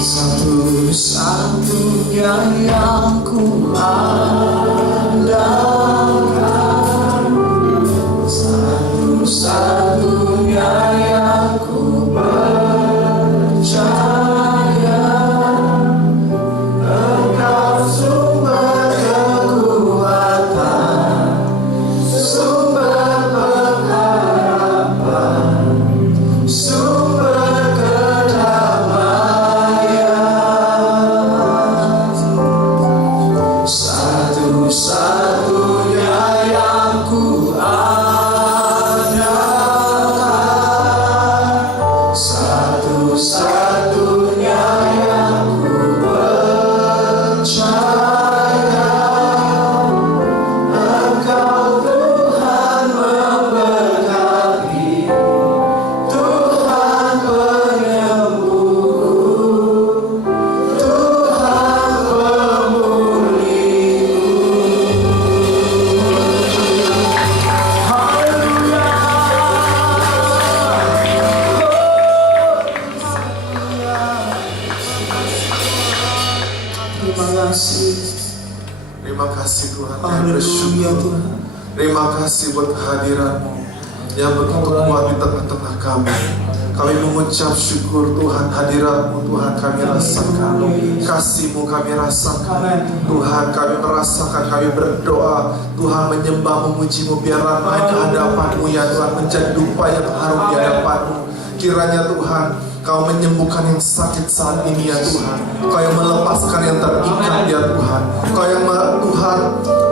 Satu-satunya yang ku andalkan, satu-satunya yang ku percaya, Engkau sumber kekuatan, sumber pengharapan, sumber kedamaian. Satu-satunya yang ku andalkan, satu-satunya yang ku percaya, Engkau Tuhan memberkati, Tuhan penyembuhku, Tuhan pemulihku. Haleluya. Terima kasih. Terima kasih Tuhan, kami Haleluya bersyukur. Tuhan. Terima kasih buat kehadiran-Mu yang begitu kuat di tengah-tengah kami. Kami mengucap syukur Tuhan, hadirat-Mu Tuhan kami rasakan, kasih-Mu kami rasakan. Tuhan kami merasakan, kami berdoa Tuhan menyembah memuji-Mu, biarlah naik ke hadapan-Mu ya Tuhan, menjadi dupa yang harum di hadapan-Mu. Kiranya Tuhan Kau menyembuhkan yang sakit saat ini ya Tuhan, Kau yang melepaskan yang terikat ya Tuhan, Kau yang Tuhan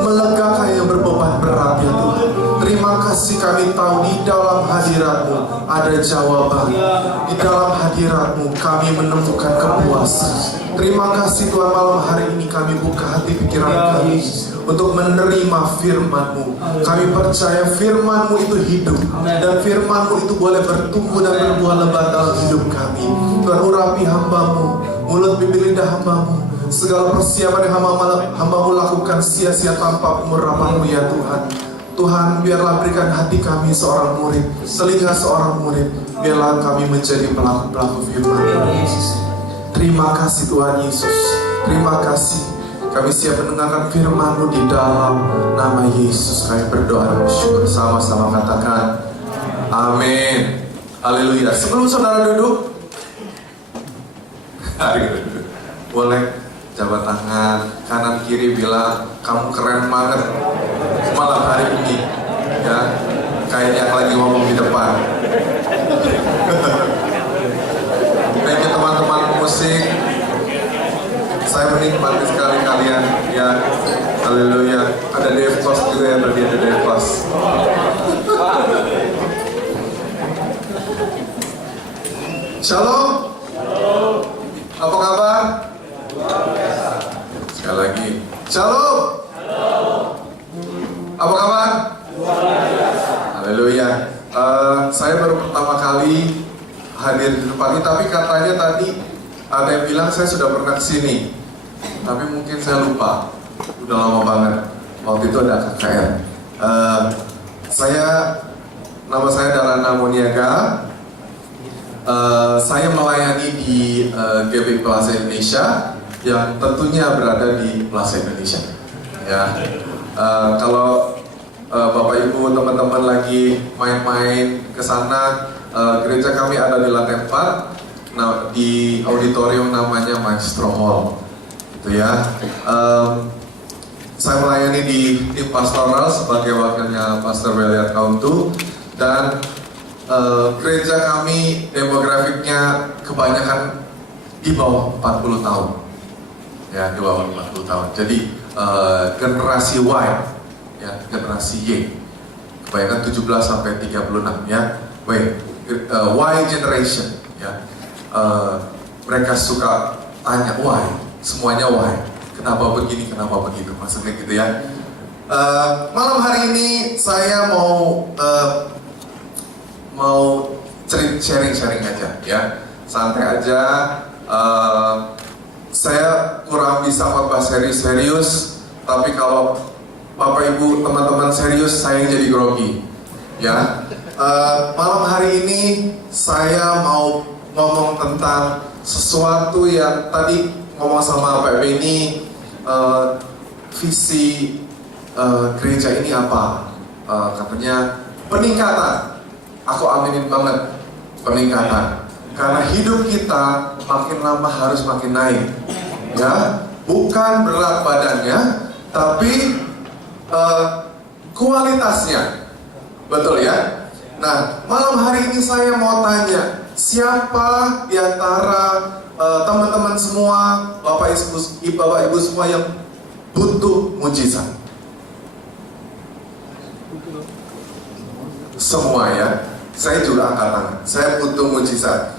melegakan yang berbeban berat ya Tuhan. Terima kasih, kami tahu di dalam hadirat-Mu ada jawaban, di dalam hadirat-Mu kami menemukan kepuasan. Terima kasih Tuhan, malam hari ini kami buka hati pikiran kami untuk menerima firman-Mu. Kami percaya firman-Mu itu hidup, dan firman-Mu itu boleh bertumbuh dan berbuah lebat dalam hidup kami. Tuhan, urapi hamba-Mu, mulut bibir lidah hamba-Mu, segala persiapan yang hamba-Mu lakukan sia-sia tanpa pengurapan-Mu ya Tuhan. Tuhan, biarlah berikan hati kami seorang murid, telinga seorang murid, biarlah kami menjadi pelaku-pelaku firman. Terima kasih Tuhan Yesus, terima kasih. Kami siap mendengarkan firman-Mu di dalam nama Yesus. Kami berdoa dan bersyukur, sama-sama katakan amin. Haleluya. Sebelum saudara duduk, boleh jabat tangan kanan kiri, bilang kamu keren banget malam hari ini ya, kayak yang lagi ngomong di depan. Thank you teman-teman musik, saya menikmati sekali kalian ya. Haleluya. Ada Dave Kos juga yang berdiri, ada Dave Kos. Shalom. Apa kabar? Sekali lagi, Shalom. Apa kabar? Haleluya. Saya baru pertama kali hadir di tempat ini, tapi katanya tadi ada yang bilang saya sudah pernah kesini, tapi mungkin saya lupa. Udah lama banget. Waktu itu ada KKR. Nama saya Dharana Muniaga. Saya melayani di GB Plaza Indonesia, yang tentunya berada di Plaza Indonesia. Ya, kalau Bapak Ibu teman-teman lagi main-main ke sana, gereja kami ada di lantai 4, nah, di auditorium namanya Maestro Hall, gitu ya. Saya melayani di tim pastoral sebagai wakilnya Pastor Beliat Kauntu, dan gereja kami demografiknya kebanyakan di bawah 40 tahun. Ya, di bawah 40 tahun. Jadi generasi Y, ya, generasi Y. Kebanyakan 17 sampai 36 ya. Y generation ya. Mereka suka tanya why, semuanya why. Kenapa begini, kenapa begitu, maksudnya gitu ya. Malam hari ini saya mau sharing aja ya, santai aja. Saya kurang bisa khotbah serius, tapi kalau Bapak Ibu teman-teman serius, saya jadi grogi ya. Malam hari ini saya mau ngomong tentang sesuatu yang tadi ngomong sama Pak Benny, visi gereja ini apa? Katanya peningkatan. Aku aminin banget peningkatan. Karena hidup kita makin lama harus makin naik, ya. Bukan berat badannya, tapi kualitasnya, betul ya. Nah, malam hari ini saya mau tanya, siapa di antara teman-teman semua, bapak ibu semua yang butuh mujizat? Semua ya. Saya juga angkat tangan. Saya butuh mujizat.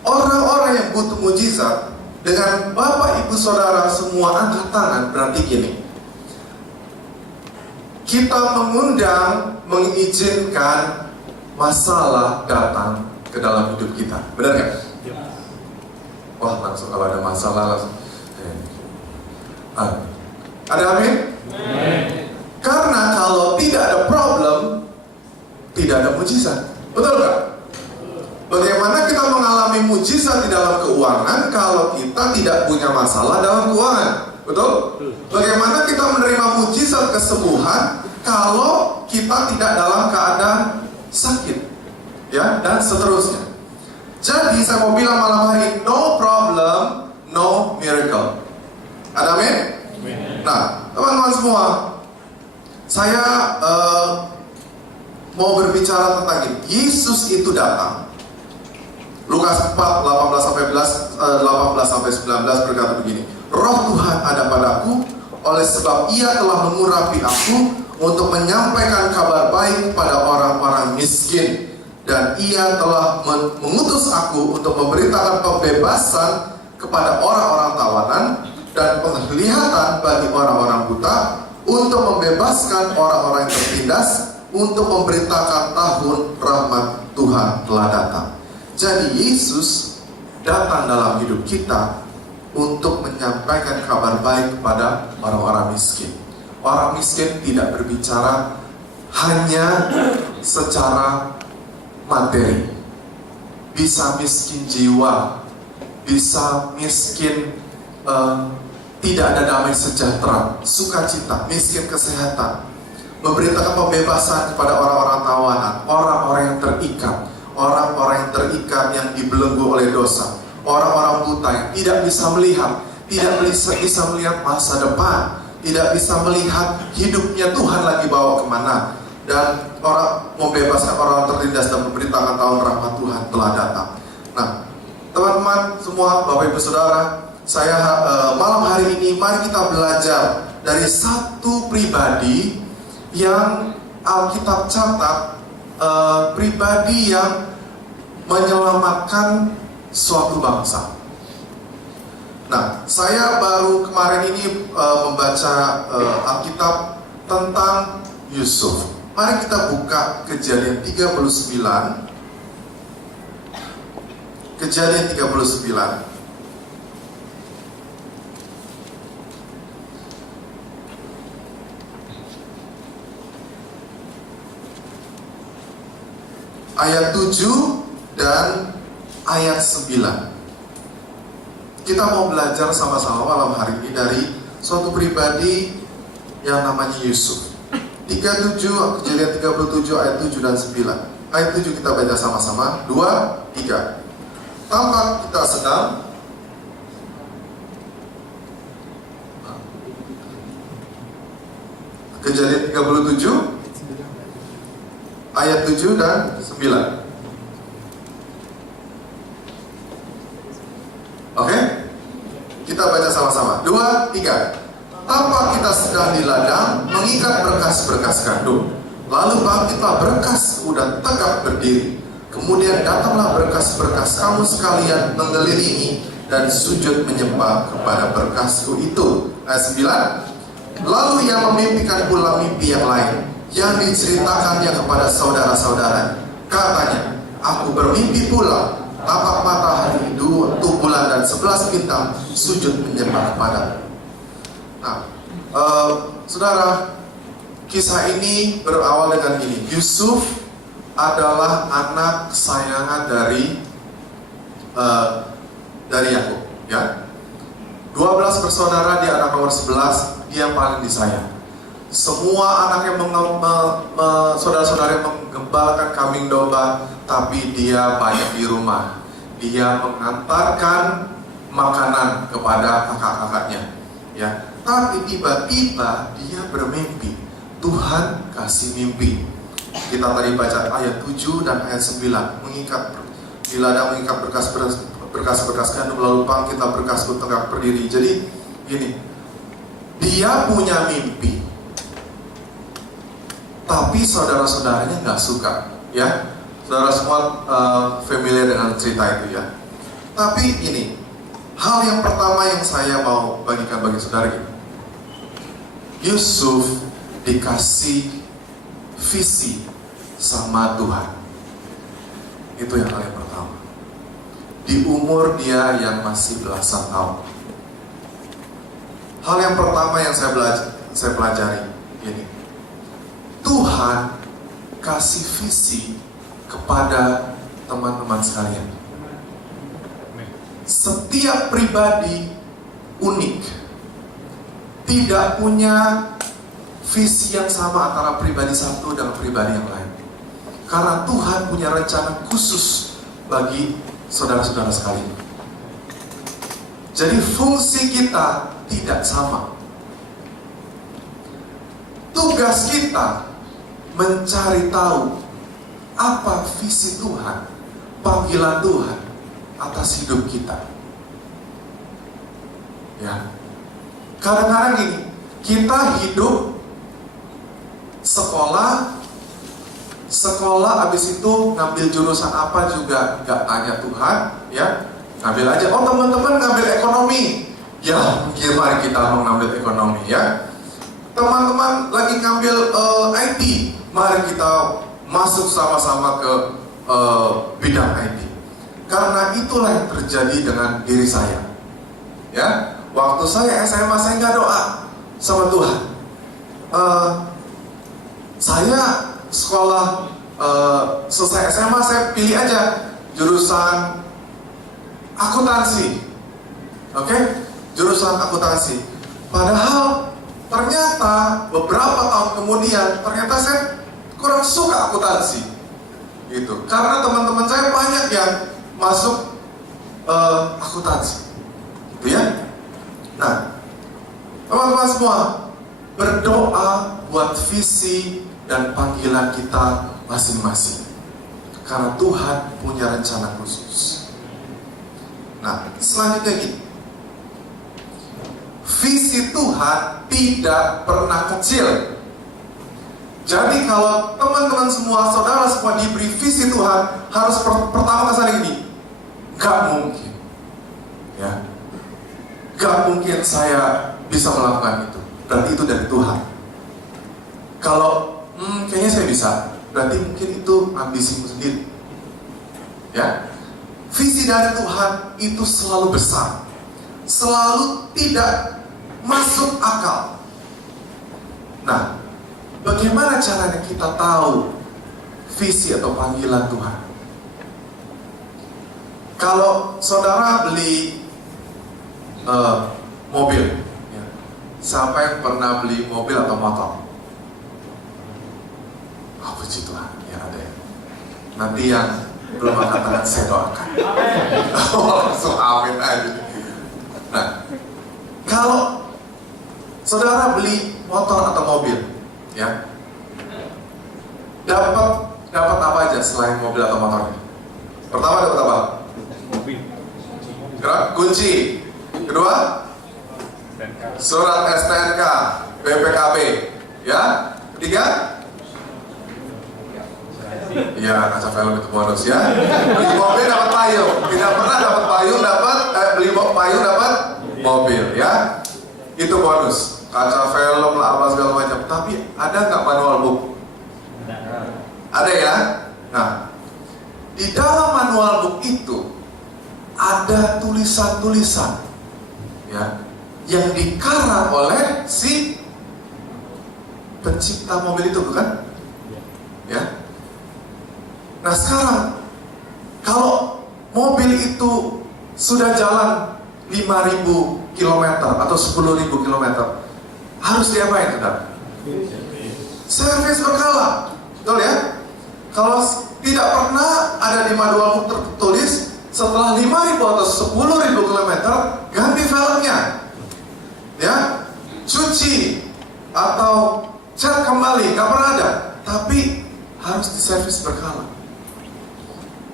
Orang-orang yang butuh mujizat, dengan bapak ibu saudara semua angkat tangan, berarti gini. Kita mengundang, mengizinkan masalah datang ke dalam hidup kita. Benar nggak? Wah, langsung kalau ada masalah langsung. Ada amin? Karena kalau tidak ada problem, tidak ada mujizat. Betul nggak? Bagaimana kita mengalami mujizat di dalam keuangan kalau kita tidak punya masalah dalam keuangan? Betul? Bagaimana kita menerima mujizat kesembuhan kalau kita tidak dalam keadaan sakit? Ya, dan seterusnya. Jadi saya mau bilang malam hari, no problem, no miracle. Ada amin? Nah, teman-teman semua, saya mau berbicara tentang ini. Yesus itu datang. Lukas 4, 18-19 berkata begini, Roh Tuhan ada padaku, oleh sebab Ia telah mengurapi aku untuk menyampaikan kabar baik kepada orang-orang miskin, dan Ia telah mengutus aku untuk memberitakan pembebasan kepada orang-orang tawanan dan penglihatan bagi orang-orang buta, untuk membebaskan orang-orang yang tertindas, untuk memberitakan tahun rahmat Tuhan telah datang. Jadi Yesus datang dalam hidup kita untuk menyampaikan kabar baik kepada orang-orang miskin. Orang miskin tidak berbicara hanya secara materi. Bisa miskin jiwa, bisa miskin tidak ada damai sejahtera, sukacita, miskin kesehatan. Memberitakan pembebasan kepada orang-orang tawanan, orang-orang yang terikat, yang dibelenggu oleh dosa, orang-orang buta yang tidak bisa melihat, masa depan, tidak bisa melihat hidupnya Tuhan lagi bawa kemana, dan orang membebaskan orang tertindas dan memberitakan tahun rahmat Tuhan telah datang. Nah, teman-teman semua, Bapak Ibu Saudara, saya malam hari ini mari kita belajar dari satu pribadi yang Alkitab catat, pribadi yang menyelamatkan suatu bangsa. Nah, saya baru kemarin ini membaca Alkitab tentang Yusuf. Mari kita buka Kejadian 39. Kejadian 39. Ayat 7 dan ayat 9. Kita mau belajar sama-sama malam hari ini dari suatu pribadi yang namanya Yusuf. 37, Kejadian 37 ayat 7 dan 9. Ayat 7 kita baca sama-sama. 2, 3. Tampak kita sedang Kejadian 37 ayat 7 dan 9. Oke? Kita baca sama-sama. 2, 3. Tampak kita sedang di ladang mengikat berkas-berkas gandum. Lalu bangkitlah berkas kuda tegak berdiri. Kemudian datanglah berkas-berkas kamu sekalian mengelilingi dan sujud menyembah kepada berkasku itu. Ayat 9. Lalu ia memimpikan pula mimpi yang lain, yang diceritakannya kepada saudara-saudara. Katanya, aku bermimpi pula, tampak matahari, 2 bulan dan 11 bintang sujud menyembah kepadaku. Nah, saudara, kisah ini berawal dengan ini. Yusuf adalah anak kesayangan dari dari Yakub, ya. 12 bersaudara, dia anak nomor 11, dia yang paling disayang. Semua anak yang saudara-saudara yang menggembalakan kambing domba, tapi dia banyak di rumah. Dia mengantarkan makanan kepada kakak-kakaknya, ya. Tapi tiba-tiba dia bermimpi. Tuhan kasih mimpi. Kita tadi baca ayat 7 dan ayat 9. Mengikat di ladang, mengikat berkas-berkas gandum, lalu bangkitlah berkas itu tegak berdiri. Jadi gini, dia punya mimpi, tapi saudara-saudaranya nggak suka, ya. Saudara semua familiar dengan cerita itu, ya. Tapi ini hal yang pertama yang saya mau bagikan bagi saudara ini, Yusuf dikasih visi sama Tuhan. Itu yang hal yang pertama. Di umur dia yang masih belasan tahun. Hal yang pertama yang saya pelajari ini, Tuhan kasih visi kepada teman-teman sekalian. Setiap pribadi unik, tidak punya visi yang sama antara pribadi satu dengan pribadi yang lain. Karena Tuhan punya rencana khusus bagi saudara-saudara sekalian. Jadi fungsi kita tidak sama. Tugas kita mencari tahu apa visi Tuhan, panggilan Tuhan atas hidup kita. Ya. Kadang-kadang gini, kita hidup sekolah, habis itu ngambil jurusan apa juga nggak tanya Tuhan, ya. Ngambil aja, oh teman-teman ngambil ekonomi, ya mari kita mau ngambil ekonomi, ya. Teman-teman lagi ngambil IT, mari kita masuk sama-sama ke bidang IT. Karena itulah yang terjadi dengan diri saya, ya. Waktu saya SMA, saya nggak doa sama Tuhan. Saya sekolah selesai SMA, saya pilih aja jurusan akuntansi, oke? Jurusan akuntansi. Padahal ternyata beberapa tahun kemudian, ternyata saya kurang suka akuntansi, gitu. Karena teman-teman saya banyak yang masuk akuntansi, gitu ya. Nah, teman-teman semua, berdoa buat visi dan panggilan kita masing-masing. Karena Tuhan punya rencana khusus. Nah, selanjutnya gini. Visi Tuhan tidak pernah kecil. Jadi kalau teman-teman semua, saudara semua diberi visi Tuhan, harus pertama kali gini, gak mungkin, ya. Gak mungkin saya bisa melakukan itu. Berarti itu dari Tuhan. Kalau kayaknya saya bisa, berarti mungkin itu ambisimu sendiri, ya. Visi dari Tuhan itu selalu besar, selalu tidak masuk akal. Nah, bagaimana caranya kita tahu visi atau panggilan Tuhan? Kalau saudara beli mobil, ya. Siapa yang pernah beli mobil atau motor? Oh, puji Tuhan, ya ada ya. Nanti yang belum angkat tangan saya doakan. Langsung amin aja. Nah, kalau saudara beli motor atau mobil, ya, dapat apa aja selain mobil atau motornya? Pertama dapat apa? Mobil. Kunci. Kedua, surat STNK, BPKB, ya. Ketiga, ya kaca film itu bonus, ya. Beli mobil dapat payung, tidak pernah dapat payung, beli payung dapat mobil, ya. Itu bonus. Kaca film lah apa segala macam. Tapi ada nggak manual book? Ada, ya. Nah, di dalam manual book itu ada tulisan-tulisan, ya, yang dikarang oleh si pencipta mobil itu, bukan? Ya. Nah sekarang, kalau mobil itu sudah jalan 5.000 km atau 10.000 km, harus diapain, saudara? Servis berkala, betul ya? Kalau tidak pernah ada di manual tertulis setelah 5.000 atau 10.000 km ganti velgnya, ya, cuci atau cat kembali, nggak pernah ada, tapi harus diservis berkala.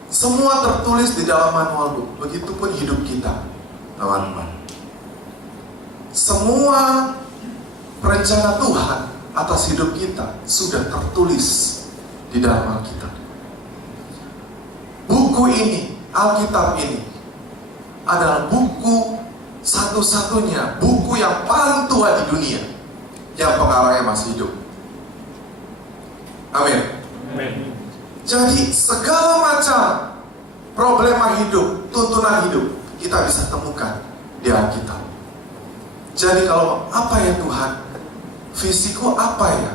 Semua tertulis di dalam manual book. Begitupun hidup kita, teman-teman. Semua rencana Tuhan atas hidup kita sudah tertulis di dalam Alkitab. Buku ini, Alkitab ini, adalah buku satu-satunya, buku yang paling tua di dunia yang pengarangnya masih hidup. Amin. Jadi segala macam problema hidup, tuntunan hidup, kita bisa temukan di Alkitab. Jadi kalau apa ya Tuhan, visiku apa ya,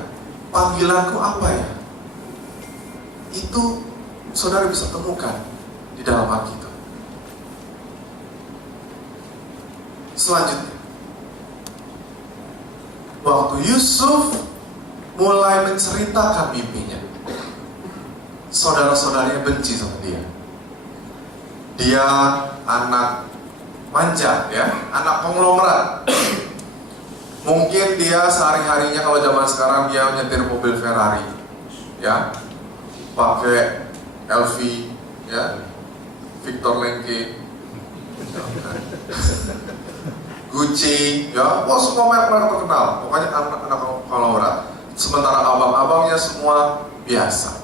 panggilanku apa ya, itu saudara bisa temukan di dalam Alkitab. Selanjutnya, waktu Yusuf mulai menceritakan mimpinya, saudara-saudaranya benci sama dia. Dia anak manja, ya, anak konglomerat. Mungkin dia sehari-harinya, kalau zaman sekarang dia nyetir mobil Ferrari, ya, pakai LV, ya, Victor Lenke, Gucci, ya, wah, semua merek terkenal. Pokoknya anak konglomerat. Sementara abang-abangnya semua biasa.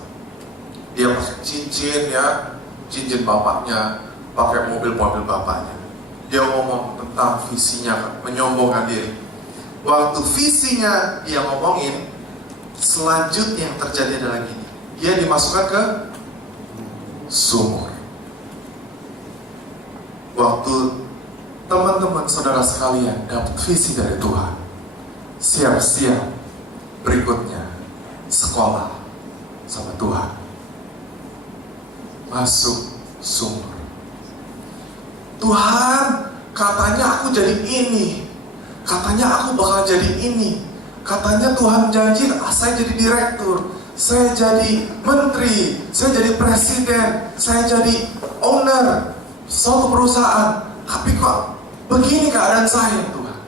Dia pakai cincin, ya, cincin bapaknya, pakai mobil-mobil bapaknya. Dia ngomong tentang visinya, menyombongkan diri. Waktu visinya dia ngomongin, selanjutnya yang terjadi adalah gini. Dia dimasukkan ke sumur. Waktu teman-teman saudara sekalian dapat visi dari Tuhan, siap-siap berikutnya sekolah sama Tuhan. Masuk sumur. Tuhan, katanya aku jadi ini, katanya aku bakal jadi ini, katanya Tuhan janji saya jadi direktur, saya jadi menteri, saya jadi presiden, saya jadi owner suatu perusahaan. Tapi kok begini keadaan saya, Tuhan?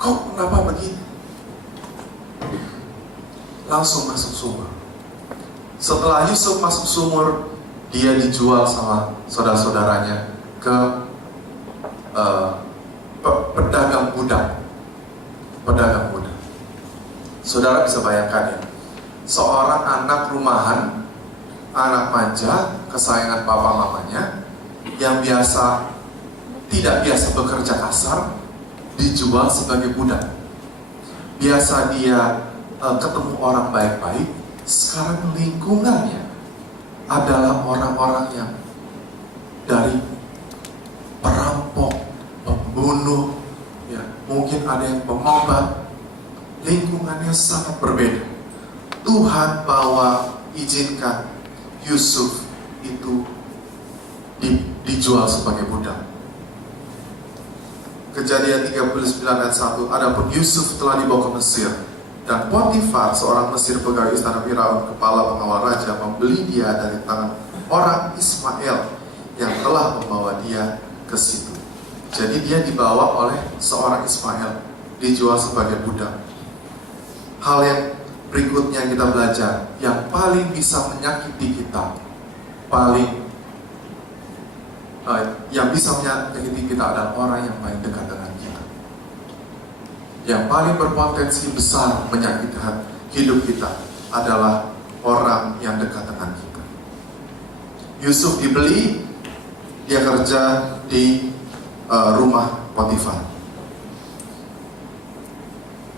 Kok kenapa begini? Langsung masuk sumur. Setelah Yusuf masuk sumur, dia dijual sama saudara-saudaranya ke pedagang budak. Pedagang budak. Saudara bisa bayangkan ya, seorang anak rumahan, anak manja, kesayangan papa mamanya, yang tidak biasa bekerja kasar, dijual sebagai budak. Biasa dia ketemu orang baik-baik, sekarang lingkungannya adalah orang-orang yang dari perampok, pembunuh, ya, mungkin ada yang pemobat. Lingkungannya sangat berbeda. Tuhan izinkan Yusuf itu dijual sebagai budak. Kejadian 39 ayat 1. Adapun Yusuf telah dibawa ke Mesir, dan Potifar, seorang Mesir pegawai istana Firaun, kepala pengawal raja, membeli dia dari tangan orang Ismail yang telah membawa dia ke situ. Jadi dia dibawa oleh seorang Ismail, dijual sebagai budak. Hal yang berikutnya kita belajar, yang paling bisa menyakiti kita, yang bisa menyakiti kita adalah orang yang paling dekat dengan kita. Yang paling berpotensi besar menyakiti hidup kita adalah orang yang dekat dengan kita. Yusuf dibeli, dia kerja di rumah Potifar.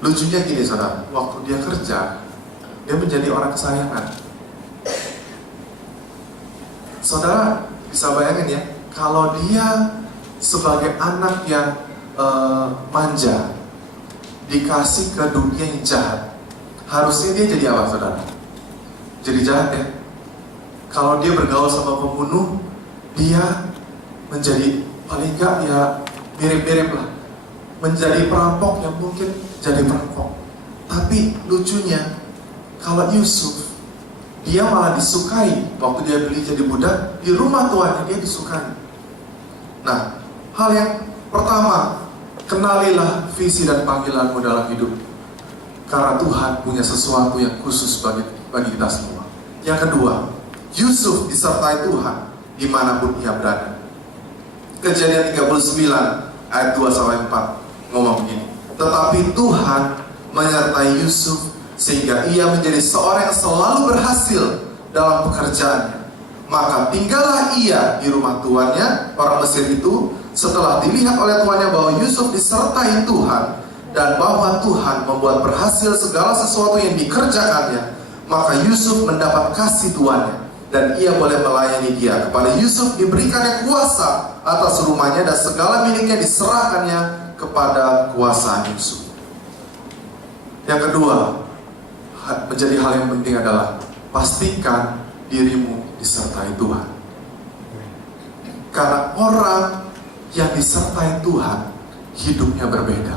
Lucunya gini saudara, waktu dia kerja, dia menjadi orang kesayangan. Saudara bisa bayangin ya, kalau dia sebagai anak yang manja, dikasih ke dunia yang jahat, harusnya dia jadi apa saudara? Jadi jahat ya. Kalau dia bergaul sama pembunuh, dia menjadi paling enggak ya mirip-mirip lah, menjadi perampok yang mungkin jadi perampok. Tapi lucunya, kalau Yusuf, dia malah disukai waktu dia beli jadi budak di rumah tuannya, dia disukai. Nah, hal yang pertama, kenalilah visi dan panggilanmu dalam hidup, karena Tuhan punya sesuatu yang khusus bagi kita semua. Yang kedua, Yusuf disertai Tuhan dimanapun ia berada. Kejadian 39 ayat 2-4 ngomong begini, tetapi Tuhan menyertai Yusuf sehingga ia menjadi seorang yang selalu berhasil dalam pekerjaannya. Maka tinggallah ia di rumah tuannya, orang Mesir itu, setelah dilihat oleh tuannya bahwa Yusuf disertai Tuhan dan bahwa Tuhan membuat berhasil segala sesuatu yang dikerjakannya. Maka Yusuf mendapat kasih tuannya dan ia boleh melayani dia. Kepada Yusuf diberikannya kuasa atas rumahnya dan segala miliknya diserahkannya kepada kuasa Yusuf. Yang kedua, menjadi hal yang penting adalah pastikan dirimu disertai Tuhan. Karena orang yang disertai Tuhan hidupnya berbeda.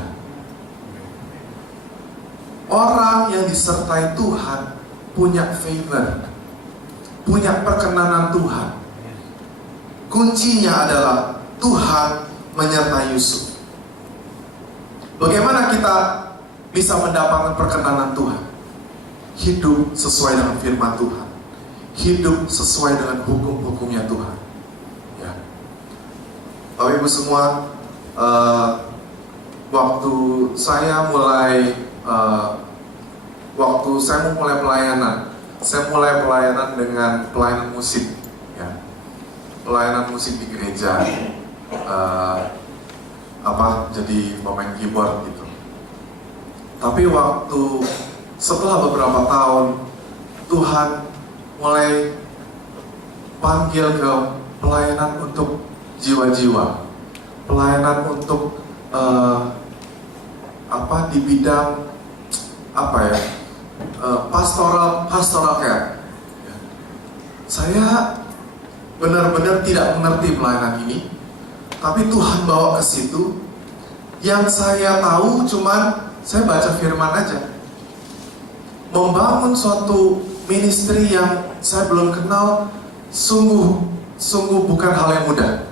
Orang yang disertai Tuhan punya favor, punya perkenanan Tuhan. Kuncinya adalah Tuhan menyertai Yusuf. Bagaimana kita bisa mendapatkan perkenanan Tuhan? Hidup sesuai dengan firman Tuhan, hidup sesuai dengan hukum-hukumnya Tuhan. Ya. Bapak Ibu semua, waktu saya mulai pelayanan, saya mulai pelayanan dengan pelayanan musik, ya. Pelayanan musik di gereja, jadi pemain keyboard gitu. Tapi setelah beberapa tahun, Tuhan mulai panggil ke pelayanan untuk jiwa-jiwa, pelayanan untuk di bidang pastoral care. Saya benar-benar tidak mengerti pelayanan ini, tapi Tuhan bawa ke situ. Yang saya tahu cuman saya baca firman aja. Membangun suatu ministry yang saya belum kenal sungguh bukan hal yang mudah.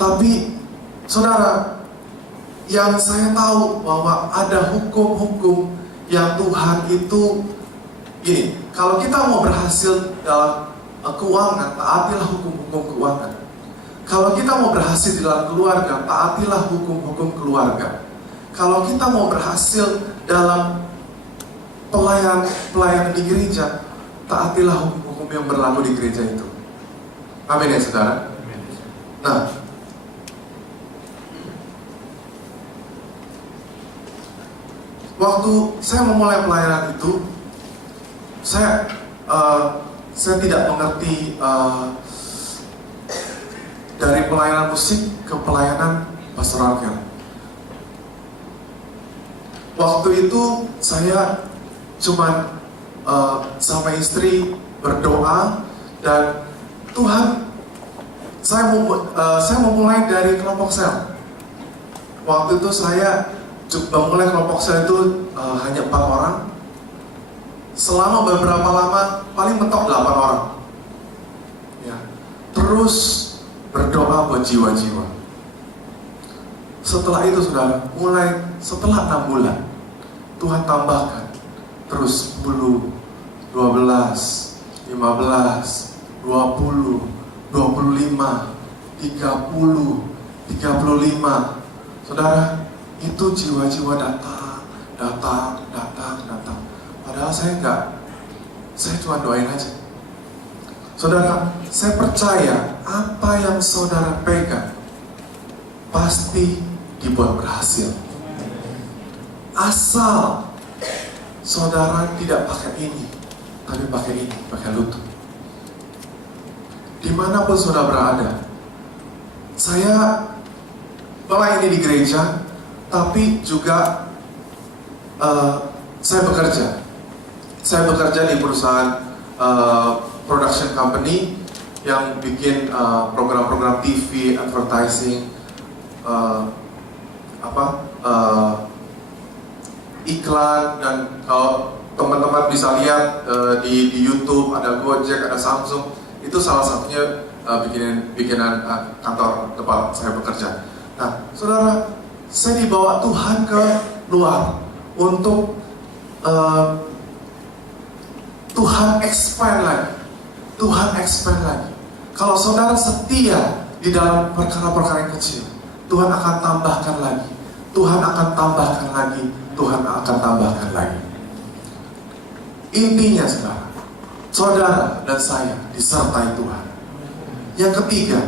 Tapi saudara, yang saya tahu bahwa ada hukum-hukum yang Tuhan itu gini, kalau kita mau berhasil dalam keuangan, taatilah hukum-hukum keuangan. Kalau kita mau berhasil di dalam keluarga, taatilah hukum-hukum keluarga. Kalau kita mau berhasil dalam pelayanan di gereja, taatilah hukum-hukum yang berlaku di gereja itu. Amin ya saudara. Nah, waktu saya memulai pelayanan itu, saya tidak mengerti dari pelayanan musik ke pelayanan pastoral care. Waktu itu saya cuman sama istri berdoa dan Tuhan, saya memulai dari kelompok sel. Waktu itu saya memulai kelompok sel itu hanya 4 orang. Selama beberapa lama, paling mentok 8 orang. Ya. Terus berdoa buat jiwa-jiwa. Setelah itu saudara, setelah 6 bulan, Tuhan tambahkan terus 10, 12, 15, 20, 25, 30, 35. Saudara, itu jiwa-jiwa datang. Padahal saya cuma doain aja. Saudara, saya percaya apa yang saudara pegang pasti dibuat berhasil. Asal saudara tidak pakai ini, tapi pakai lutut. Dimanapun saudara berada, saya melayani di gereja, tapi juga saya bekerja di perusahaan production company yang bikin program-program TV, advertising, iklan, dan kalau teman-teman bisa lihat di YouTube ada Gojek, ada Samsung, itu salah satunya bikinan kantor tempat saya bekerja. Nah, saudara, saya dibawa Tuhan ke luar untuk Tuhan expand lagi. Tuhan expand lagi. Kalau saudara setia di dalam perkara-perkara yang kecil, Tuhan akan tambahkan lagi. Tuhan akan tambahkan lagi. Tuhan akan tambahkan lagi. Intinya saudara dan saya disertai Tuhan. Yang ketiga,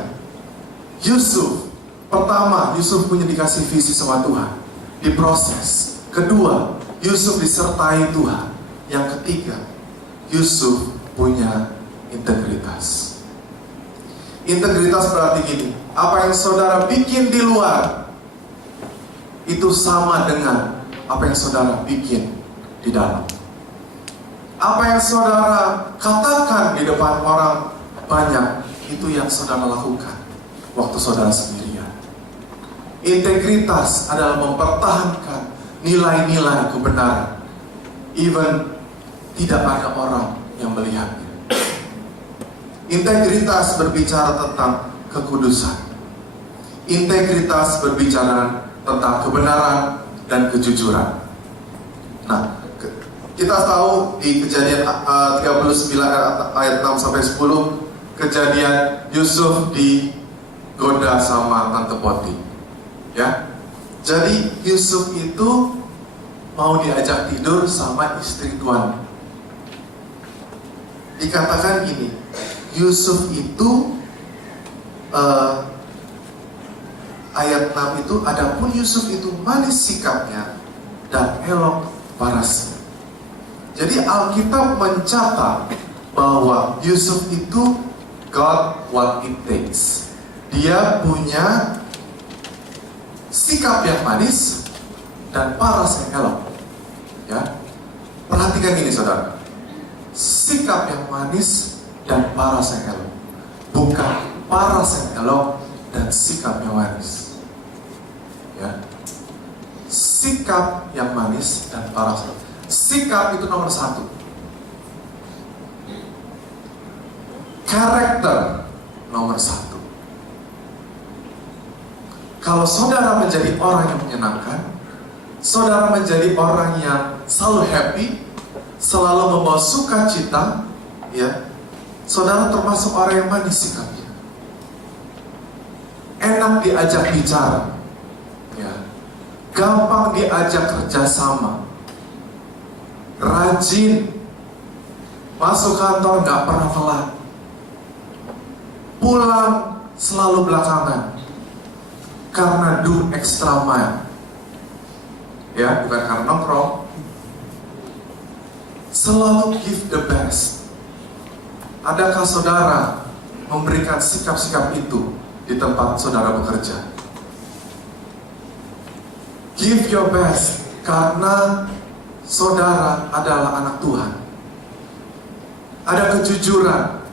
Yusuf. Pertama, Yusuf punya dikasih visi sama Tuhan, diproses. Kedua, Yusuf disertai Tuhan. Yang ketiga, Yusuf punya integritas. Integritas berarti gini, apa yang saudara bikin di luar itu sama dengan apa yang saudara bikin di dalam. Apa yang saudara katakan di depan orang banyak, itu yang saudara lakukan waktu saudara sendirian. Integritas adalah mempertahankan nilai-nilai kebenaran, even tidak ada orang yang melihatnya. Integritas berbicara tentang kekudusan. Integritas berbicara tentang kebenaran dan kejujuran. Nah, kita tahu di Kejadian 39 ayat 6 sampai 10, kejadian Yusuf digoda sama Tante Poti. Ya. Jadi Yusuf itu mau diajak tidur sama istri tuan. Dikatakan gini, Yusuf itu ayat 6 itu, adapun Yusuf itu manis sikapnya dan elok parasnya. Jadi Alkitab mencatat bahwa Yusuf itu got what it takes. Dia punya sikap yang manis dan paras yang elok. Ya, perhatikan ini saudara, sikap yang manis dan paras yang elok, bukan paras yang elok dan sikap yang manis. Ya, sikap yang manis dan paras. Sikap itu nomor 1. Karakter nomor 1. Kalau saudara menjadi orang yang menyenangkan, saudara menjadi orang yang selalu happy, selalu membawa sukacita, ya, saudara termasuk orang yang manis sikapnya, enak diajak bicara, ya, gampang diajak kerjasama, rajin, masuk kantor nggak pernah telat, pulang selalu belakangan, karena do extra mile, ya, bukan karena nongkrong, selalu give the best. Adakah saudara memberikan sikap-sikap itu di tempat saudara bekerja? Give your best, karena saudara adalah anak Tuhan. Ada kejujuran,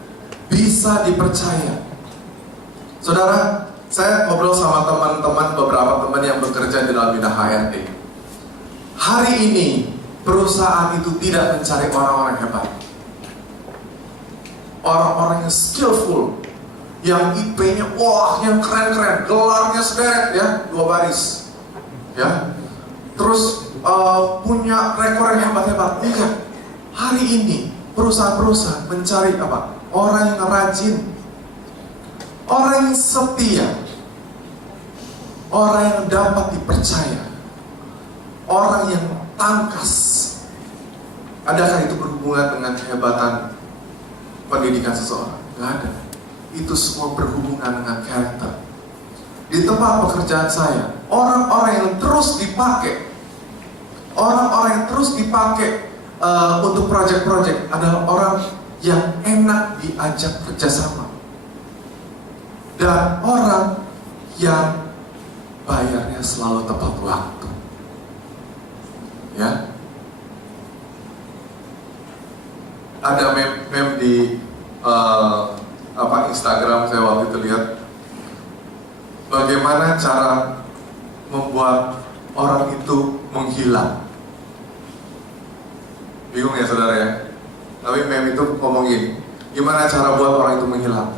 bisa dipercaya. Saudara, saya ngobrol sama teman-teman, beberapa teman yang bekerja di dalam bidang HRD. Hari ini perusahaan itu tidak mencari orang-orang hebat, orang-orang yang skillful, yang IP-nya wah, yang keren-keren, gelarnya sederet, ya, 2 baris, ya, terus punya rekor yang hebat-hebat. Enggak. Hari ini perusahaan-perusahaan mencari apa? Orang yang rajin, orang yang setia, orang yang dapat dipercaya, orang yang tangkas. Adakah itu berhubungan dengan kehebatan pendidikan seseorang? Gak ada. Itu semua berhubungan dengan karakter. Di tempat pekerjaan saya, orang-orang yang terus dipakai, untuk proyek-proyek adalah orang yang enak diajak kerjasama, dan orang yang bayarnya selalu tepat waktu. Ya, ada meme di Instagram saya waktu itu lihat bagaimana cara membuat orang itu menghilang. Bingung ya saudara ya? Tapi meme itu ngomongin gimana cara buat orang itu menghilang.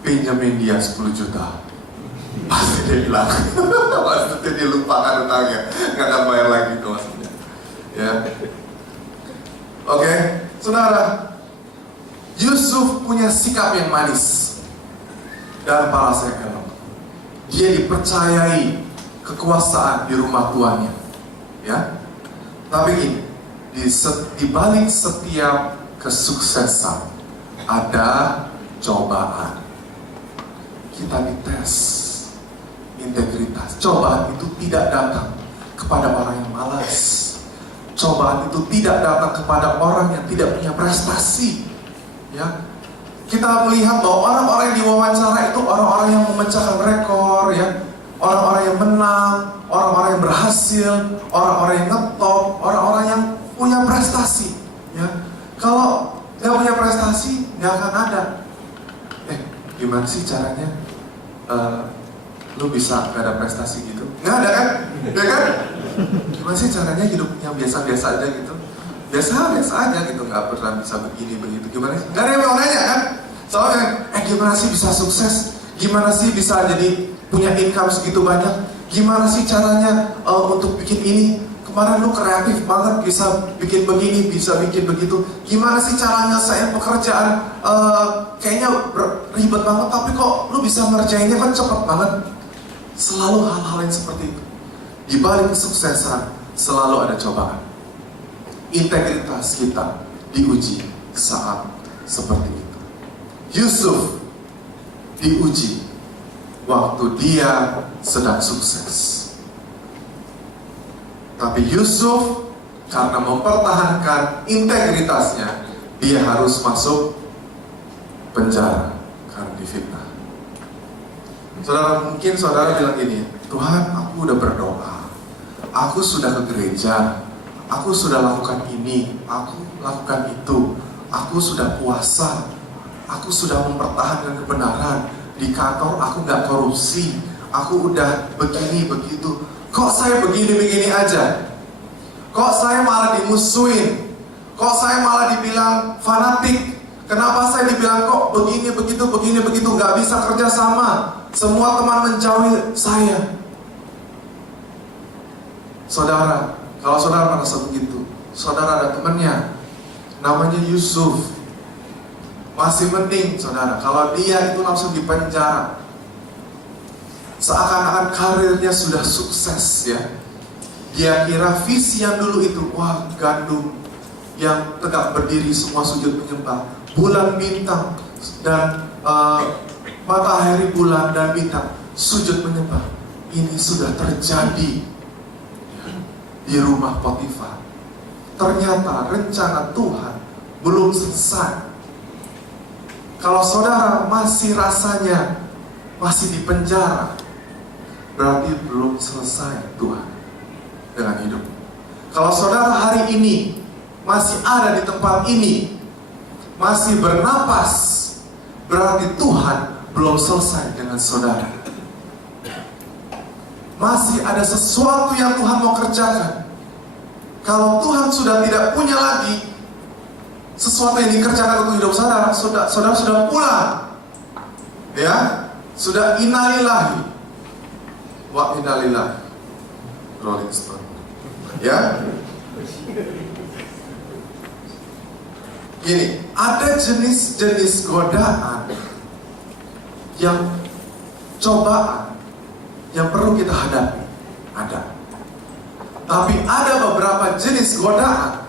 Pinjamin dia 10 juta, pasti dia hilang. Pasti dia lupakan utangnya, nggak akan bayar lagi itu maksudnya. Ya, oke, saudara. Yusuf punya sikap yang manis dan parasnya elok. Dia dipercayai kekuasaan di rumah tuannya. Ya, tapi ini di balik setiap kesuksesan ada cobaan. Kita dites integritas. Cobaan itu tidak datang kepada orang yang malas. Cobaan itu tidak datang kepada orang yang tidak punya prestasi. Ya, kita melihat bahwa orang-orang yang diwawancara itu orang-orang yang memecahkan rekor, ya, orang-orang yang menang, orang-orang yang berhasil, orang-orang yang ngetop, orang-orang yang punya prestasi. Ya, kalau nggak punya prestasi, nggak akan ada. Gimana sih caranya? Lu bisa gak ada prestasi gitu? Nggak ada kan? Ya kan? Gimana sih caranya hidupnya biasa-biasa aja gitu? Biasa-biasa aja gitu, nggak pernah bisa begini begitu. Gimana sih? Gak ada yang mau nanya kan? Soalnya, gimana sih bisa sukses? Gimana sih bisa jadi punya income segitu banyak? Gimana sih caranya untuk bikin ini? Kemarin lu kreatif banget, bisa bikin begini, bisa bikin begitu. Gimana sih caranya saya pekerjaan kayaknya ribet banget, tapi kok lu bisa ngerjainnya kan cepat banget. Selalu hal-hal yang seperti itu. Di balik kesuksesan selalu ada cobaan. Integritas kita diuji saat seperti itu. Yusuf diuji waktu dia sedang sukses. Tapi Yusuf karena mempertahankan integritasnya, dia harus masuk penjara karena difitnah. Saudara, mungkin saudara bilang gini, Tuhan, aku udah berdoa, aku sudah ke gereja, aku sudah lakukan ini, aku lakukan itu, aku sudah puasa, aku sudah mempertahankan kebenaran, di kantor aku gak korupsi, aku udah begini begitu. Kok saya begini-begini aja? Kok saya malah dimusuhin? Kok saya malah dibilang fanatik? Kenapa saya dibilang kok begini begitu gak bisa kerja sama? Semua teman menjauhi saya. Saudara, kalau saudara merasa begitu, saudara ada temannya namanya Yusuf. Masih mending saudara kalau dia itu langsung dipenjara. Seakan-akan karirnya sudah sukses ya. Dia kira visi yang dulu itu, wah, gandum yang tegak berdiri semua sujud menyembah, bulan bintang dan matahari, bulan dan bintang sujud menyembah. Ini sudah terjadi di rumah Potifar. Ternyata rencana Tuhan belum selesai. Kalau saudara masih rasanya masih di penjara, berarti belum selesai Tuhan dengan hidup. Kalau saudara hari ini masih ada di tempat ini, masih bernapas, berarti Tuhan belum selesai dengan saudara. Masih ada sesuatu yang Tuhan mau kerjakan. Kalau Tuhan sudah tidak punya lagi sesuatu yang dikerjakan untuk hidup saudara, saudara sudah pulang, ya, sudah innalillahi wa inna ilaihi Rolling Stone. Ya. Gini, ada jenis-jenis godaan yang cobaan yang perlu kita hadapi. Ada. Tapi ada beberapa jenis godaan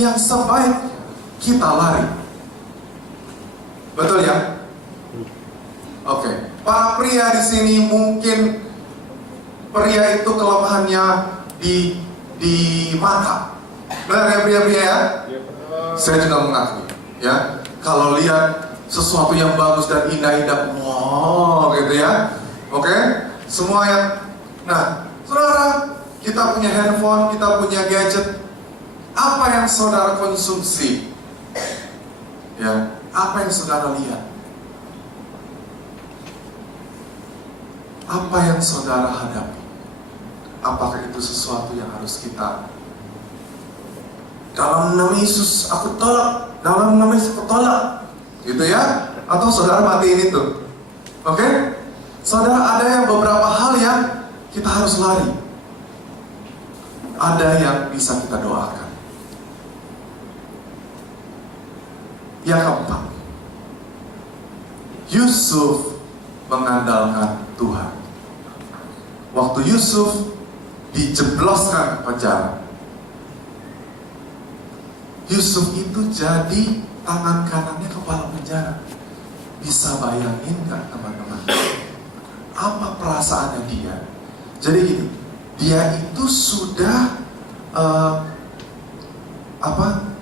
yang sebaiknya kita lari. Betul ya? Oke. Para pria di sini mungkin pria itu kelemahannya di mata. Benar ya pria-pria ya? Saya juga mengakui ya. Kalau lihat sesuatu yang bagus dan indah-indah, wow gitu ya. Oke? Semua yang, nah, saudara, kita punya handphone, kita punya gadget. Apa yang saudara konsumsi? Ya, Apa yang saudara lihat? Apa yang saudara hadapi? Apakah itu sesuatu yang harus kita, dalam nama Yesus aku tolak, dalam nama Yesus aku tolak, gitu ya? Atau saudara matiin itu? Oke? Saudara, ada yang beberapa hal yang kita harus lari. Ada yang bisa kita doakan. Yang keempat, Yusuf mengandalkan Tuhan. Waktu Yusuf dijebloskan ke penjara, Yusuf itu jadi tangan kanannya kepala penjara. Bisa bayangin gak teman-teman? Apa perasaannya dia? Jadi gini, dia itu sudah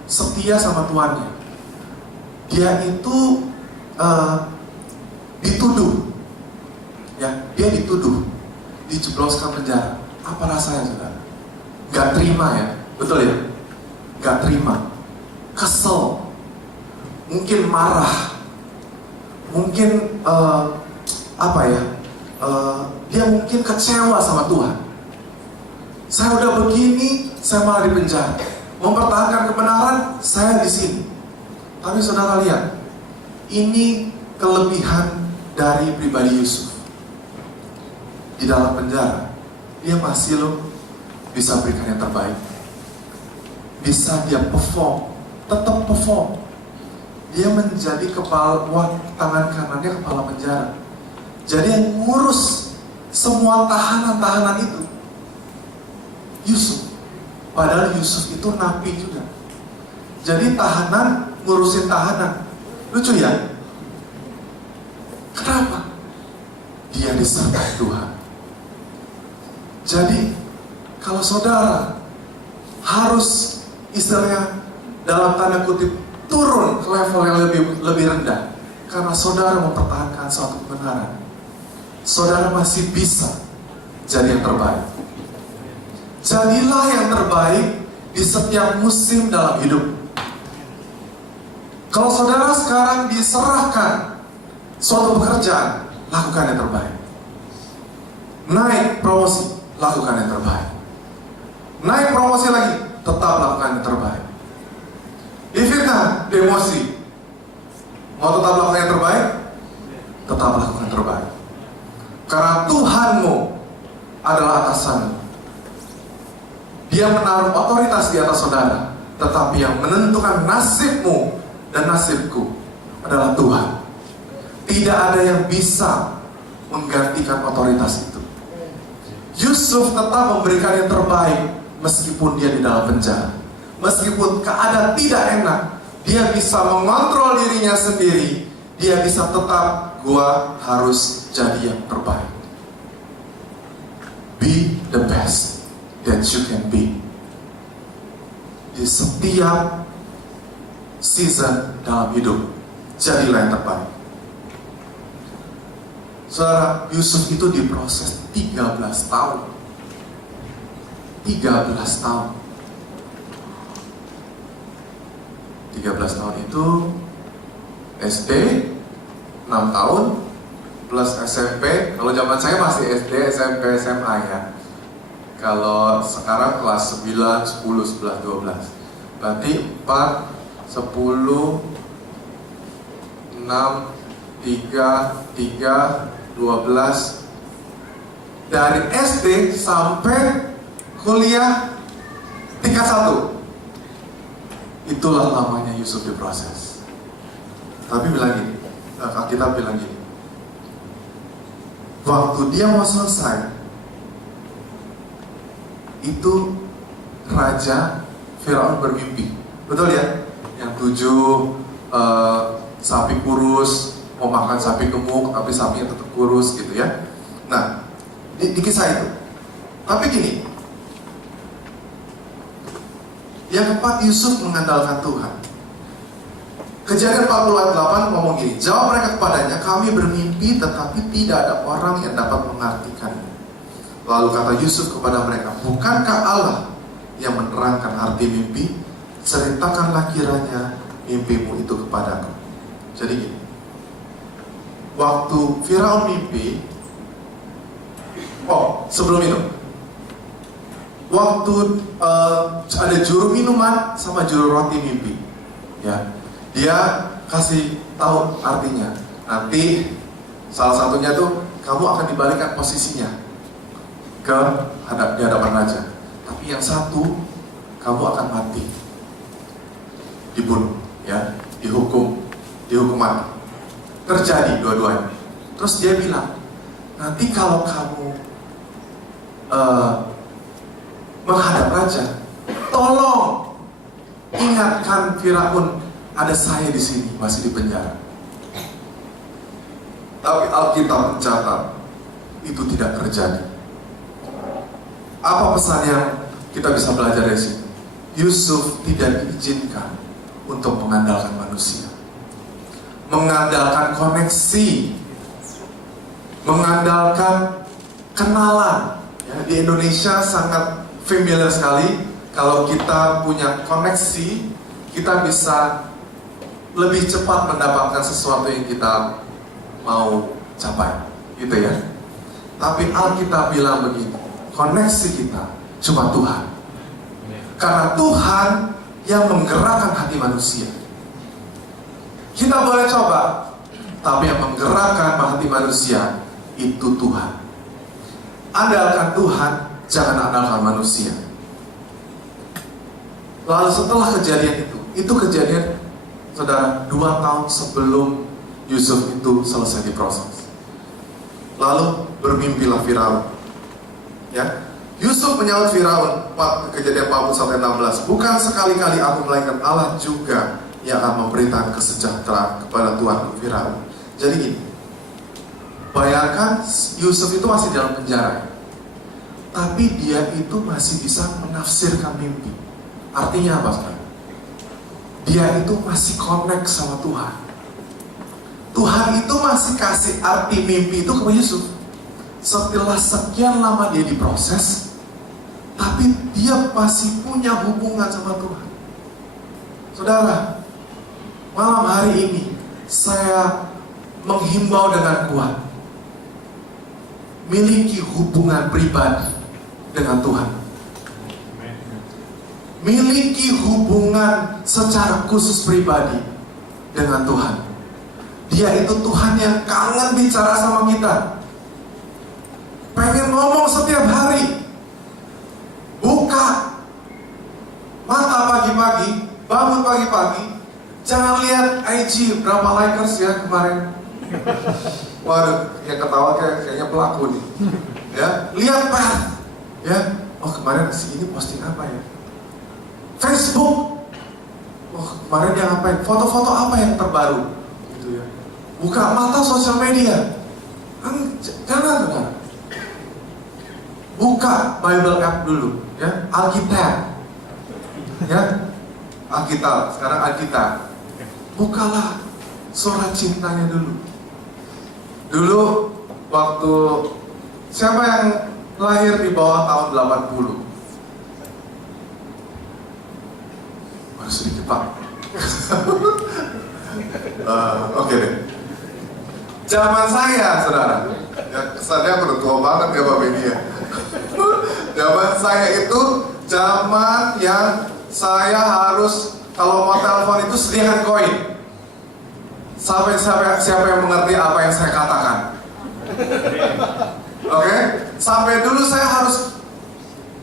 setia sama tuannya. Dia itu dituduh, ya, dia dituduh, dijebloskan penjara. Apa rasanya, saudara? Gak terima ya, betul ya? Gak terima, kesel, mungkin marah, mungkin dia mungkin kecewa sama Tuhan. Saya udah begini, saya malah di penjara. Mempertahankan kebenaran, saya di sini. Tapi saudara lihat, ini kelebihan dari pribadi Yusuf. Di dalam penjara, dia masih bisa berikan yang terbaik. Bisa dia perform, tetap perform. Dia menjadi tangan kanannya kepala penjara. Jadi yang ngurus semua tahanan-tahanan itu Yusuf. Padahal Yusuf itu nabi juga. Jadi tahanan ngurusin tahanan. Lucu ya? Kenapa? Dia disertai Tuhan. Jadi kalau saudara harus istilahnya dalam tanda kutip turun ke level yang lebih rendah karena saudara mempertahankan suatu kebenaran, saudara masih bisa jadi yang terbaik. Jadilah yang terbaik di setiap musim dalam hidup. Kalau saudara sekarang diserahkan suatu pekerjaan, lakukan yang terbaik. Naik promosi, lakukan yang terbaik. Naik promosi lagi, tetap lakukan yang terbaik. Difitnah, demosi, mau tetap lakukan yang terbaik? Tetap lakukan yang terbaik. Karena Tuhanmu adalah atasanmu. Dia menaruh otoritas di atas saudara, tetapi yang menentukan nasibmu dan nasibku adalah Tuhan. Tidak ada yang bisa menggantikan otoritas itu. Yusuf tetap memberikan yang terbaik meskipun dia di dalam penjara. Meskipun keadaan tidak enak, dia bisa mengontrol dirinya sendiri. Dia bisa tetap, gua harus jadi yang terbaik. Be the best that you can be. Di setiap season dalam hidup, jadilah yang terbaik. Saudara, Yusuf itu diproses 13 tahun. 13 tahun. 13 tahun itu SD 6 tahun plus SMP. Kalau zaman saya masih SD, SMP, SMA ya. Kalau sekarang kelas 9, 10, 11, 12. Berarti 4, 10, 6, 3, 12. Dari SD sampai kuliah tingkat 1. Itulah lamanya Yusuf diproses. Tapi bilang gini, kita bilang gini, waktu dia mau selesai, itu Raja Firaun bermimpi. Betul ya? Yang 7 sapi kurus, mau makan sapi gemuk, tapi sapinya tetap kurus gitu ya. Nah, di kisah itu. Tapi gini, yang keempat, Yusuf mengandalkan Tuhan. Kejadian 40 ayat 8 ngomong gini, jawab mereka kepadanya, kami bermimpi tetapi tidak ada orang yang dapat mengartikannya. Lalu kata Yusuf kepada mereka, bukankah Allah yang menerangkan arti mimpi? Ceritakanlah kiranya mimpimu itu kepadaku. Jadi gini, waktu Firaun mimpi, sebelum itu, waktu ada juru minuman sama juru roti mimpi, ya, dia kasih tahu artinya. Nanti salah satunya tuh kamu akan dibalikan posisinya di hadapan raja. Tapi yang satu kamu akan mati, dibunuh, ya, dihukum mati. Terjadi dua-duanya. Terus dia bilang, nanti kalau kamu menghadap raja, tolong ingatkan Firaun, ada saya di sini, masih di penjara. Tapi Alkitab mencatat itu tidak terjadi. Apa pesan yang kita bisa belajar dari sini? Yusuf tidak diizinkan untuk mengandalkan manusia, mengandalkan koneksi, mengandalkan kenalan. Ya, di Indonesia sangat familiar sekali kalau kita punya koneksi, kita bisa lebih cepat mendapatkan sesuatu yang kita mau capai, gitu ya. Tapi Alkitab bilang begini, koneksi kita cuma Tuhan. Karena Tuhan yang menggerakkan hati manusia. Kita boleh coba, tapi yang menggerakkan hati manusia itu Tuhan. Andalkan Tuhan, jangan andalkan manusia. Lalu setelah kejadian itu kejadian, saudara, 2 tahun sebelum Yusuf itu selesai diproses. Lalu bermimpilah Firaun. Ya, Yusuf menyaut Firaun, Kejadian 40-16, bukan sekali-kali aku melainkan Allah juga yang akan memberitakan kesejahteraan kepada Tuhan Firaun. Jadi gini, bayangkan Yusuf itu masih dalam penjara, tapi dia itu masih bisa menafsirkan mimpi. Artinya apa, saudara? Dia itu masih connect sama Tuhan. Tuhan itu masih kasih arti mimpi itu ke Yusuf. Setelah sekian lama dia diproses, tapi dia masih punya hubungan sama Tuhan. Saudara, malam hari ini saya menghimbau dengan kuat, miliki hubungan pribadi dengan Tuhan. Miliki hubungan secara khusus pribadi dengan Tuhan. Dia itu Tuhan yang kangen bicara sama kita, pengen ngomong setiap hari. Buka mata pagi-pagi, bangun pagi-pagi, jangan lihat IG berapa likers ya kemarin. Waduh, yang ketawa kayaknya pelaku nih. Ya, lihat path. Ya, oh kemarin si ini posting apa ya? Facebook. Oh kemarin dia ngapain? Foto-foto apa yang terbaru? Gitu ya. Buka mata sosial media. Jangan. Buka Bible app dulu, ya, Alkitab, ya, Alkitab. Sekarang Alkitab. Bukalah surat cintanya dulu. Dulu waktu siapa yang lahir di bawah tahun 80? Baru sedikit Pak. Oke deh. Zaman saya, saudara, ya kesannya aku udah tua banget ya Pak Benny ya. Zaman saya itu zaman yang saya harus kalau mau telepon itu sediakan koin. Siapa yang mengerti apa yang saya katakan? Oke? Sampai dulu saya harus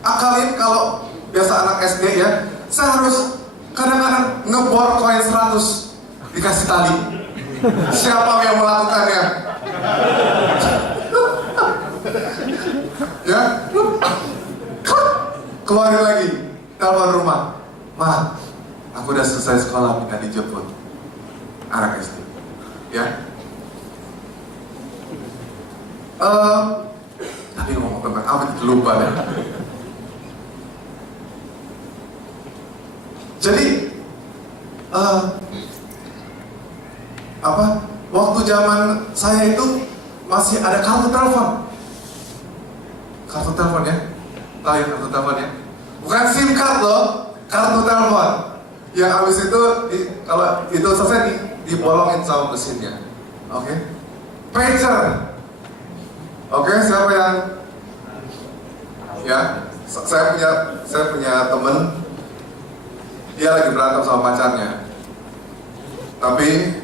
akalin, kalau biasa anak SD ya, saya harus kadang-kadang ngebor koin 100 dikasih tali. Siapa yang melakukannya? Ya, keluarin lagi, telepon rumah, Ma, aku udah selesai sekolah, minta dijemput. Anak SD, ya. Tadi ngomong tentang apa? Lupa deh. Jadi, waktu zaman saya itu masih ada kartu telepon. Kartu telepon ya, tahu ya kartu telepon ya? Bukan SIM card loh, kartu telepon. Yang habis itu kalau itu selesai dibolongin sama mesinnya. Oke? Pager. Oke, siapa yang ya? Saya punya temen, dia lagi berantem sama pacarnya, tapi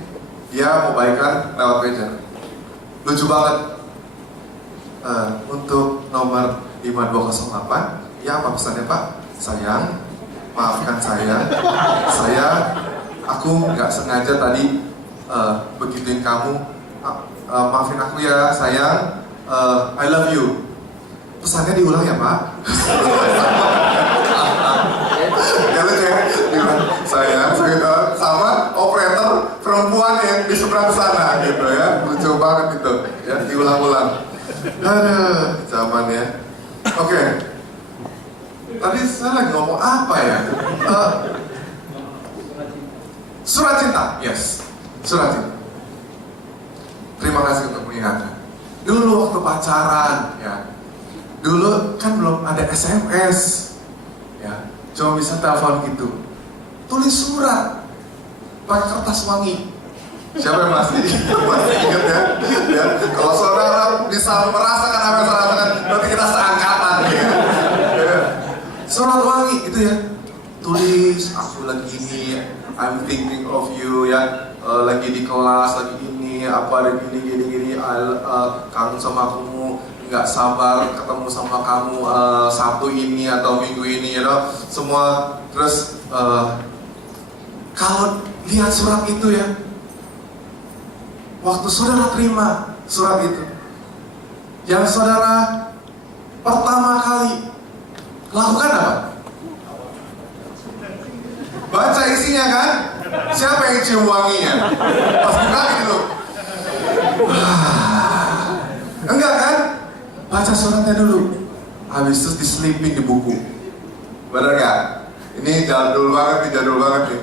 dia mau baikan lewat pager. Lucu banget. Untuk nomor 5208, ya apa pesannya Pak? Sayang, maafkan saya, aku nggak sengaja tadi begituin kamu, maafin aku ya sayang, I love you. Pesannya diulang ya Pak? Ya lucu ya, sayang, sama operator perempuan yang di seberang sana gitu ya, lucu banget itu, ya diulang-ulang. Aduh, zaman ya. Oke. Tadi saya lagi ngomong apa ya? Surat cinta, yes, surat cinta. Terima kasih untuk mengingatkan. Dulu waktu pacaran, ya. Dulu kan belum ada SMS, ya. Cuma bisa telepon gitu. Tulis surat, pakai kertas wangi. Siapa yang masih ingat ya? Ya, kalau saudara bisa merasakan apa yang saya rasakan, berarti kita seangkatan ya. Ya. Surat wangi itu ya, tulis aku lagi ini, I'm thinking of you ya, lagi di kelas lagi ini, apa ada gini, kangen sama kamu, nggak sabar ketemu sama kamu Sabtu ini atau Minggu ini, you know, semua. Terus kalau lihat surat itu ya, waktu saudara terima surat itu, yang saudara pertama kali lakukan apa? Baca isinya kan? Siapa yang cium wanginya? Pas buka gitu. Enggak kan? Baca suratnya dulu, habis itu diselipin di buku. Bener gak? Ini jadul banget nih,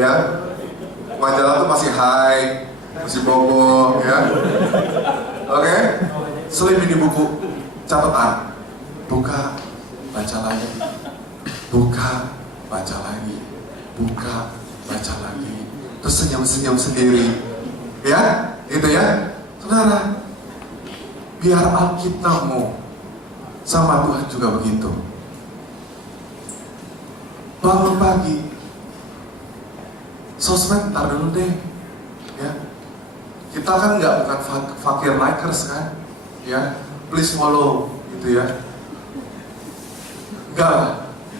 ya. Majalah tuh masih high, masih bobo, ya. Oke? Selipin di buku, catatan. Buka, baca lagi. Buka, baca lagi. Buka, baca lagi. Terus senyum-senyum sendiri. Ya? Gitu ya? Saudara, biar Alkitabmu sama Tuhan juga begitu. Bangun pagi, sosmed ntar dulu deh, ya. Kita kan bukan fakir likers kan, ya. Please follow, gitu ya. Enggak lah.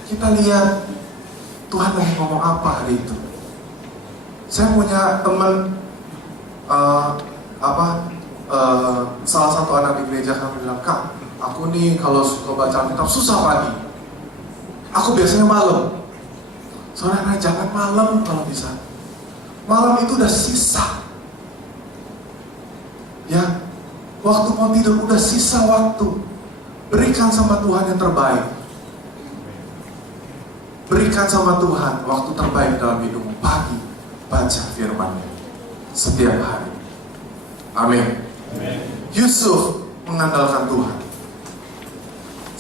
Kita lihat Tuhan lagi ngomong apa hari itu. Saya punya teman, salah satu anak di gereja kami bilang, Kak, aku nih kalau suka baca Alkitab susah pagi. Aku biasanya malam. Saudara, jangan malam kalau bisa. Malam itu udah sisa. Ya, waktu mau tidur udah sisa waktu. Berikan sama Tuhan yang terbaik. Berikan sama Tuhan waktu terbaik dalam hidupmu. Pagi, baca firman-Nya setiap hari. Amin. Yusuf mengandalkan Tuhan.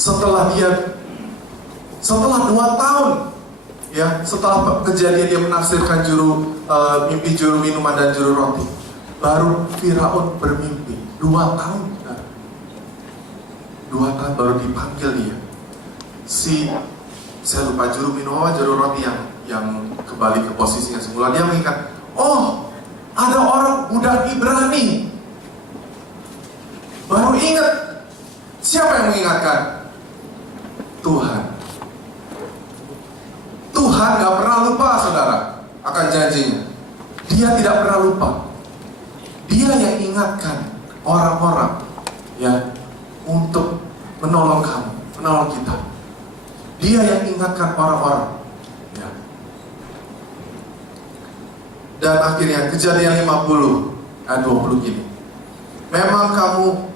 Setelah 2 tahun, ya, setelah kejadian dia menafsirkan mimpi juru minuman dan juru roti, baru Firaun bermimpi. 2 tahun, ya. 2 tahun baru dipanggil dia. Saya lupa juru minuman, juru roti yang kembali ke posisinya semula. Dia mengingat, oh, ada orang budak Ibrani. Baru ingat. Siapa yang mengingatkan? Tuhan. Tuhan gak pernah lupa, saudara, akan janjinya. Dia tidak pernah lupa. Dia yang ingatkan orang-orang, ya, untuk menolong kamu, menolong kita. Dia yang ingatkan orang-orang, ya. Dan akhirnya Kejadian 50 ayat 20 gini. Memang kamu,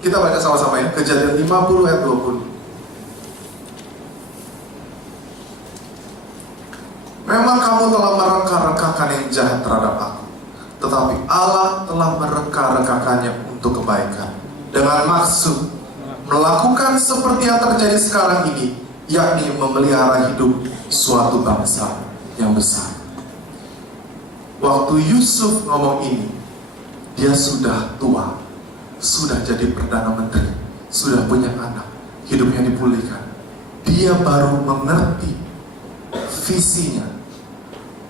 kita baca sama-sama ya, Kejadian 50 ayat 20. Memang kamu telah mereka-rekakan yang jahat terhadap aku, tetapi Allah telah mereka-rekakannya untuk kebaikan, dengan maksud melakukan seperti yang terjadi sekarang ini, yakni memelihara hidup suatu bangsa yang besar. Waktu Yusuf ngomong ini, dia sudah tua, sudah jadi Perdana Menteri, sudah punya anak, hidupnya dipulihkan. Dia baru mengerti visinya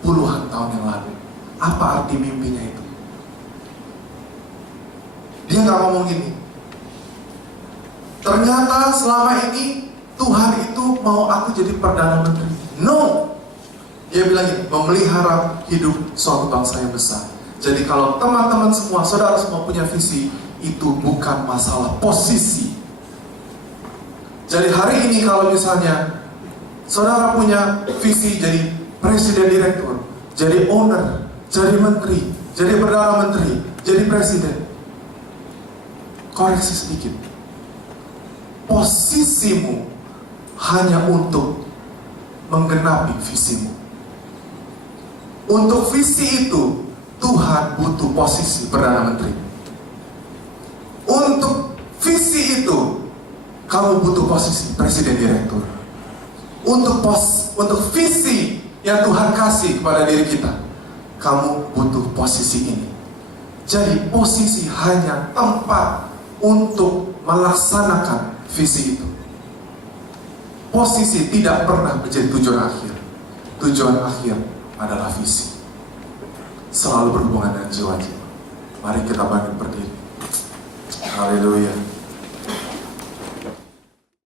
puluhan tahun yang lalu. Apa arti mimpinya itu? Dia gak ngomong gini, ternyata selama ini Tuhan itu mau aku jadi Perdana Menteri. No! Dia bilang gini, memelihara hidup suatu bangsa yang besar. Jadi kalau teman-teman semua, saudara semua punya visi, itu bukan masalah posisi. Jadi hari ini kalau misalnya saudara punya visi jadi presiden direktur, jadi owner, jadi menteri, jadi perdana menteri, jadi presiden, koreksi sedikit. Posisimu hanya untuk menggenapi visimu. Untuk visi itu Tuhan butuh posisi Perdana Menteri. Untuk visi itu kamu butuh posisi Presiden Direktur. Untuk visi yang Tuhan kasih kepada diri kita, kamu butuh posisi ini. Jadi posisi hanya tempat untuk melaksanakan visi itu. Posisi tidak pernah menjadi tujuan akhir. Tujuan akhir adalah visi. Selalu berhubungan dengan jiwa-jiwa. Mari kita bangkit berdiri. Haleluya.